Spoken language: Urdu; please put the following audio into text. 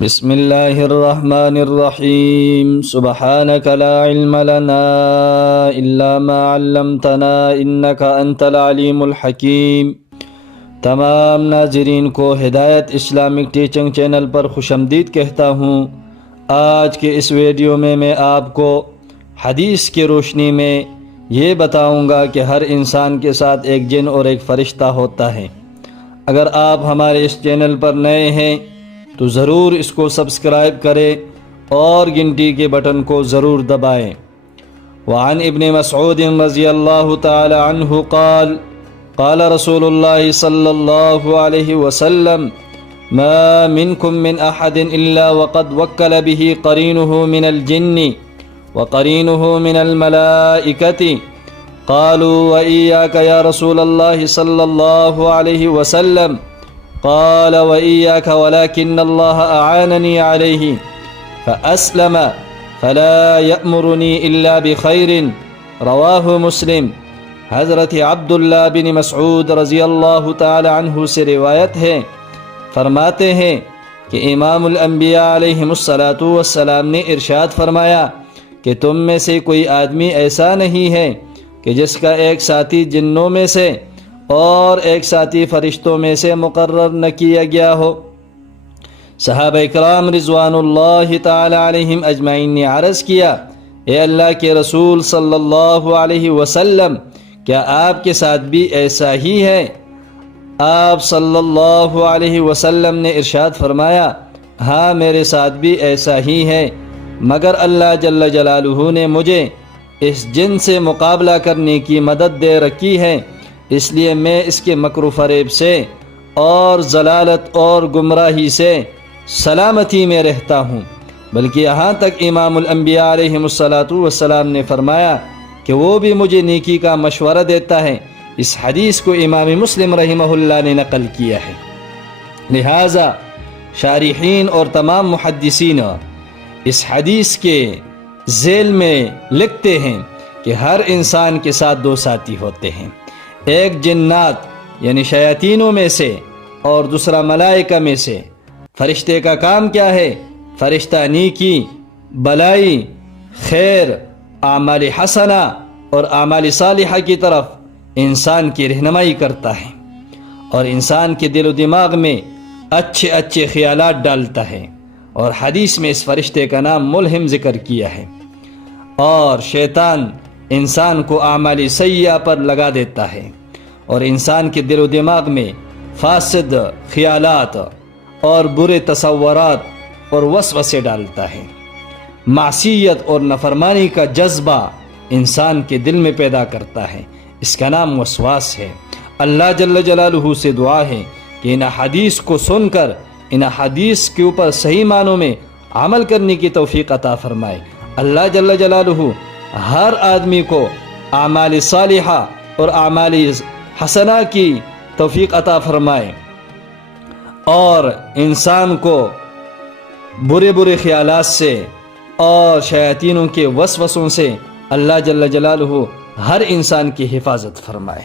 بسم اللہ الرحمن الرحیم سبحانک لا علم لنا الا ما علمتنا انک انت العلیم الحکیم۔ تمام ناظرین کو ہدایت اسلامک ٹیچنگ چینل پر خوش آمدید کہتا ہوں۔ آج کے اس ویڈیو میں آپ کو حدیث کی روشنی میں یہ بتاؤں گا کہ ہر انسان کے ساتھ ایک جن اور ایک فرشتہ ہوتا ہے۔ اگر آپ ہمارے اس چینل پر نئے ہیں تو ضرور اس کو سبسکرائب کریں اور گھنٹی کے بٹن کو ضرور دبائیں۔ وعن ابن مسعود رضی اللہ تعالی عنہ قال قال رسول اللہ صلی اللہ علیہ وسلم ما منکم من احد الا وقد وکل به قرینه من الجن وقرینه من الملائکة قالوا وإياك يا رسول الله صلى الله عليه وسلم قال وإياك ولكن الله أعانني عليه فأسلم فلا يأمرني إلا بخير رواه مسلم۔ حضرت عبداللہ بن مسعود رضی اللہ تعالی عنہ سے روایت ہے، فرماتے ہیں کہ امام الانبیاء علیہ السلام نے ارشاد فرمایا کہ تم میں سے کوئی آدمی ایسا نہیں ہے کہ جس کا ایک ساتھی جنوں میں سے اور ایک ساتھی فرشتوں میں سے مقرر نہ کیا گیا ہو۔ صحابہ کرام رضوان اللہ تعالی علیہم اجمعین نے عرض کیا، اے اللہ کے رسول صلی اللہ علیہ وسلم، کیا آپ کے ساتھ بھی ایسا ہی ہے؟ آپ صلی اللہ علیہ وسلم نے ارشاد فرمایا، ہاں میرے ساتھ بھی ایسا ہی ہے، مگر اللہ جل جلالہ نے مجھے اس جن سے مقابلہ کرنے کی مدد دے رکھی ہے، اس لیے میں اس کے مکر و فریب سے اور ضلالت اور گمراہی سے سلامتی میں رہتا ہوں۔ بلکہ یہاں تک امام الانبیاء علیہ السلام نے فرمایا کہ وہ بھی مجھے نیکی کا مشورہ دیتا ہے۔ اس حدیث کو امام مسلم رحمہ اللہ نے نقل کیا ہے۔ لہٰذا شارحین اور تمام محدثین اس حدیث کے ذیل میں لکھتے ہیں کہ ہر انسان کے ساتھ دو ساتھی ہوتے ہیں، ایک جنات یعنی شیاطینوں میں سے اور دوسرا ملائکہ میں سے۔ فرشتے کا کام کیا ہے؟ فرشتہ نیکی، بلائی، خیر، اعمال حسنہ اور اعمال صالحہ کی طرف انسان کی رہنمائی کرتا ہے اور انسان کے دل و دماغ میں اچھے اچھے خیالات ڈالتا ہے، اور حدیث میں اس فرشتے کا نام ملہم ذکر کیا ہے۔ اور شیطان انسان کو اعمال سیئہ پر لگا دیتا ہے اور انسان کے دل و دماغ میں فاسد خیالات اور برے تصورات اور وسوسے ڈالتا ہے۔ معصیت اور نافرمانی کا جذبہ انسان کے دل میں پیدا کرتا ہے، اس کا نام وسواس ہے۔ اللہ جل جلالہ سے دعا ہے کہ ان حدیث کو سن کر ان حدیث کے اوپر صحیح معنوں میں عمل کرنے کی توفیق عطا فرمائے۔ اللہ جل جلالہ ہر آدمی کو اعمال صالحہ اور اعمال حسنہ کی توفیق عطا فرمائے اور انسان کو برے برے خیالات سے اور شیاطینوں کے وسوسوں سے اللہ جل جلالہ ہر انسان کی حفاظت فرمائے۔